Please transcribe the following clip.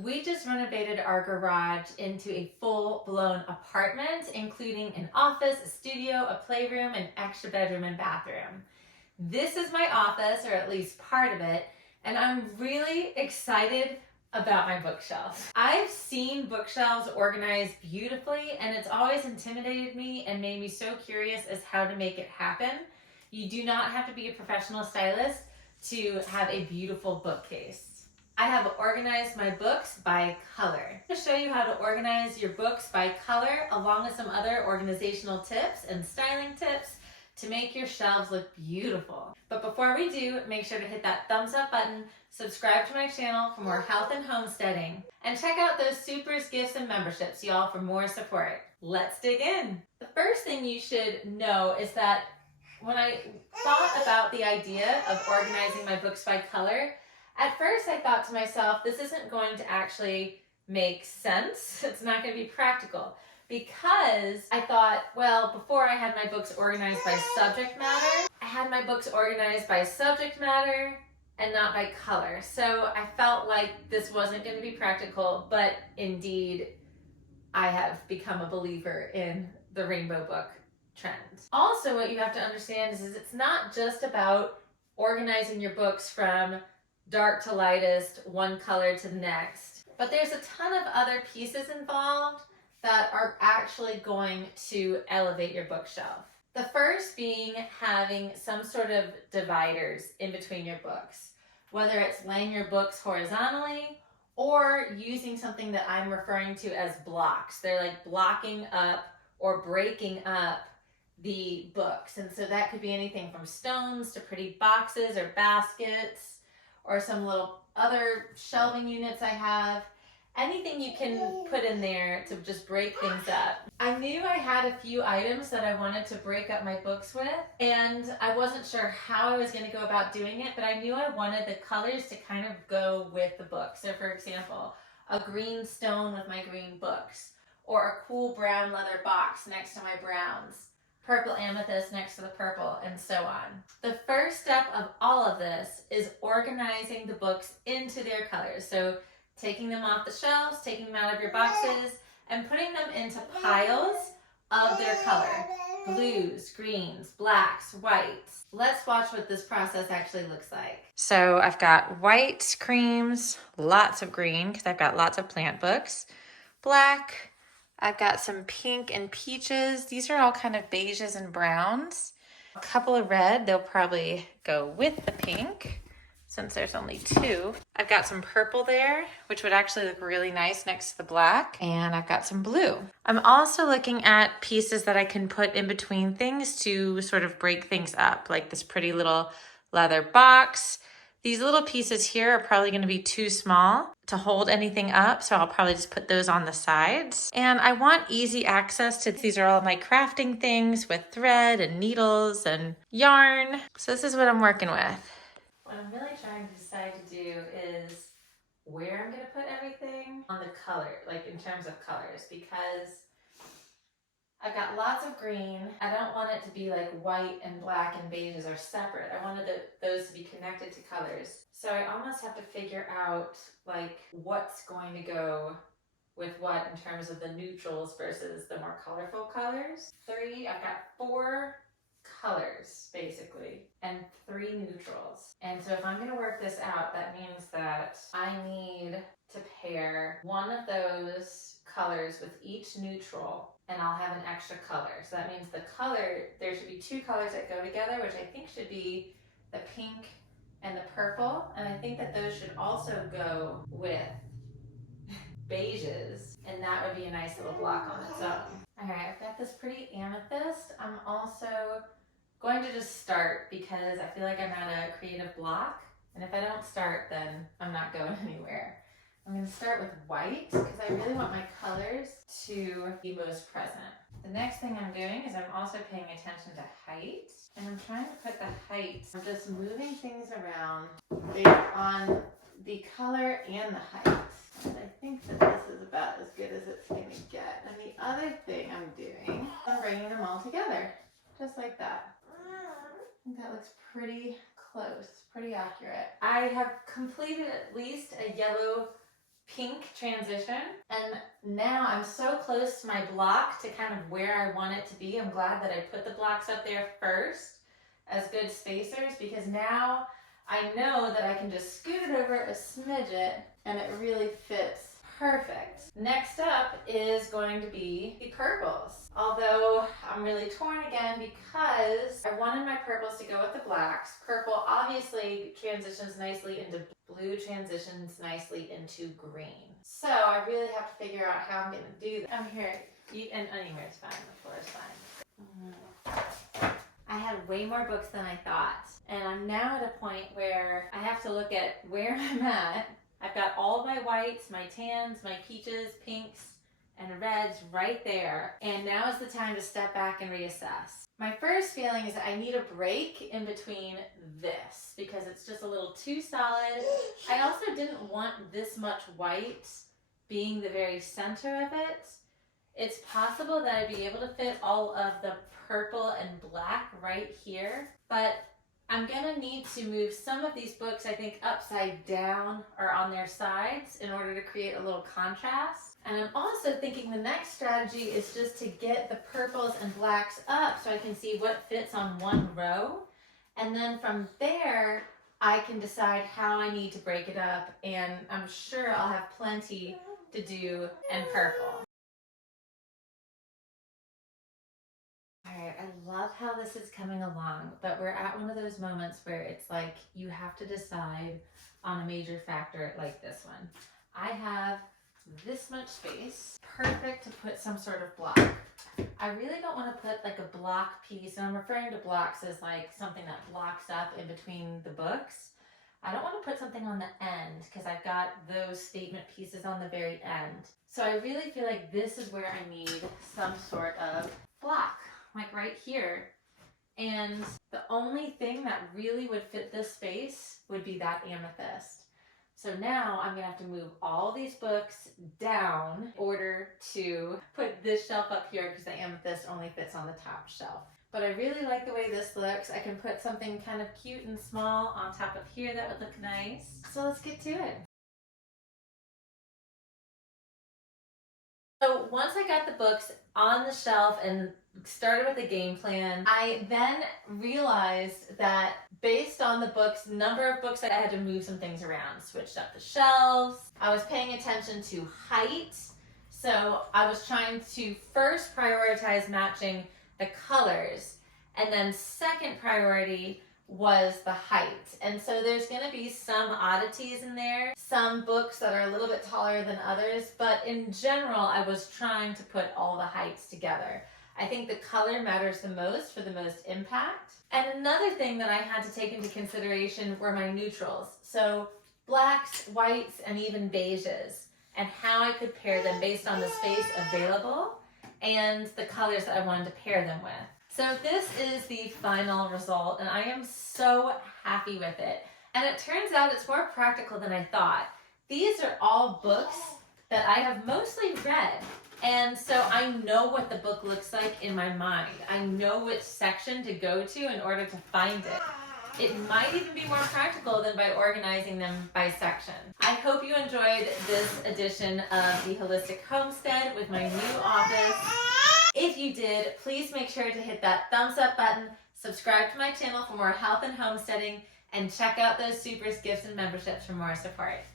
We just renovated our garage into a full-blown apartment, including an office, a studio, a playroom, an extra bedroom and bathroom. This is my office, or at least part of it, and I'm really excited about my bookshelves. I've seen bookshelves organized beautifully, and it's always intimidated me and made me so curious as how to make it happen. You do not have to be a professional stylist to have a beautiful bookcase. I have organized my books by color. I'm going to show you how to organize your books by color, along with some other organizational tips and styling tips to make your shelves look beautiful. But before we do, make sure to hit that thumbs up button, subscribe to my channel for more health and homesteading, and check out those supers, gifts, and memberships, y'all, for more support. Let's dig in. The first thing you should know is that when I thought about the idea of organizing my books by color, at first I thought to myself, this isn't going to actually make sense. It's not going to be practical. Because I thought, well, before I had my books organized by subject matter, I had my books organized by subject matter and not by color. So I felt like this wasn't going to be practical, but indeed I have become a believer in the rainbow book trend. Also, what you have to understand is it's not just about organizing your books from dark to lightest, one color to the next, but there's a ton of other pieces involved that are actually going to elevate your bookshelf. The first being having some sort of dividers in between your books, whether it's laying your books horizontally or using something that I'm referring to as blocks. They're like blocking up or breaking up the books. And so that could be anything from stones to pretty boxes or baskets or some little other shelving units I have. Anything you can put in there to just break things up. I knew I had a few items that I wanted to break up my books with, and I wasn't sure how I was going to go about doing it, but I knew I wanted the colors to kind of go with the book. So for example, a green stone with my green books, or a cool brown leather box next to my browns, purple amethyst next to the purple, and so on. The first step of all of this is organizing the books into their colors. So taking them off the shelves, taking them out of your boxes, and putting them into piles of their color. Blues, greens, blacks, whites. Let's watch what this process actually looks like. So I've got white creams, lots of green, because I've got lots of plant books. Black, I've got some pink and peaches. These are all kind of beiges and browns. A couple of red, they'll probably go with the pink, since there's only two. I've got some purple there, which would actually look really nice next to the black. And I've got some blue. I'm also looking at pieces that I can put in between things to sort of break things up, like this pretty little leather box. These little pieces here are probably gonna be too small to hold anything up, so I'll probably just put those on the sides. And I want easy access to, these are all my crafting things with thread and needles and yarn. So this is what I'm working with. What I'm really trying to decide to do is where I'm going to put everything on the color, like in terms of colors, because I've got lots of green. I don't want it to be like white and black and beiges are separate. I wanted those to be connected to colors. So I almost have to figure out like what's going to go with what in terms of the neutrals versus the more colorful colors. I've got 4 colors basically and 3 neutrals. And so if I'm going to work this out, that means that I need to pair one of those colors with each neutral, and I'll have an extra color. So that means the color, there should be 2 colors that go together, which I think should be the pink and the purple, and I think that those should also go with beiges, and that would be a nice little block on its own. All right, I've got this pretty amethyst. I'm also going to just start because I feel like I'm at a creative block, and if I don't start, then I'm not going anywhere. I'm going to start with white because I really want my colors to be most present. The next thing I'm doing is I'm also paying attention to height, and I'm trying to put the height. I'm just moving things around based on the color and the height. And I think that this is about as good as it's going to get. And the other thing I'm doing, I'm bringing them all together, just like that. I think that looks pretty close, pretty accurate. I have completed at least a yellow pink transition. And now I'm so close to my block to kind of where I want it to be. I'm glad that I put the blocks up there first as good spacers, because now I know that I can just scoot it over a smidget and it really fits perfect. Next up is going to be the purples. Although I'm really torn again because I wanted my purples to go with the blacks. Purple obviously transitions nicely into blue, transitions nicely into green. So I really have to figure out how I'm gonna do that. Here, and anywhere is fine, the floor is fine. I had way more books than I thought. And I'm now at a point where I have to look at where I'm at. I've got all of my whites, my tans, my peaches, pinks, and reds right there. And now is the time to step back and reassess. My first feeling is that I need a break in between this because it's just a little too solid. I also didn't want this much white being the very center of it. It's possible that I'd be able to fit all of the purple and black right here, but I'm gonna need to move some of these books, I think, upside down or on their sides in order to create a little contrast. And I'm also thinking the next strategy is just to get the purples and blacks up so I can see what fits on one row. And then from there, I can decide how I need to break it up, and I'm sure I'll have plenty to do in purple. Alright, I love how this is coming along, but we're at one of those moments where it's like you have to decide on a major factor like this one. I have this much space, perfect to put some sort of block. I really don't want to put like a block piece, and I'm referring to blocks as like something that blocks up in between the books. I don't want to put something on the end because I've got those statement pieces on the very end. So I really feel like this is where I need some sort of block, like right here. And the only thing that really would fit this space would be that amethyst. So now I'm gonna have to move all these books down in order to put this shelf up here because the amethyst only fits on the top shelf. But I really like the way this looks. I can put something kind of cute and small on top of here that would look nice. So let's get to it. So once I got the books on the shelf and started with the game plan, I then realized that based on the books, number of books, I had to move some things around, switched up the shelves. I was paying attention to height. So I was trying to first prioritize matching the colors, and then second priority was the height. And so there's going to be some oddities in there, some books that are a little bit taller than others, but in general I was trying to put all the heights together. I think the color matters the most for the most impact. And another thing that I had to take into consideration were my neutrals. So blacks, whites, and even beiges, and how I could pair them based on the space available and the colors that I wanted to pair them with. So this is the final result, and I am so happy with it. And it turns out it's more practical than I thought. These are all books that I have mostly read, and so I know what the book looks like in my mind. I know which section to go to in order to find it. It might even be more practical than by organizing them by section. I hope you enjoyed this edition of the Holistic Homestead with my new office. If you did, please make sure to hit that thumbs up button, subscribe to my channel for more health and homesteading, and check out those supers, gifts, and memberships for more support.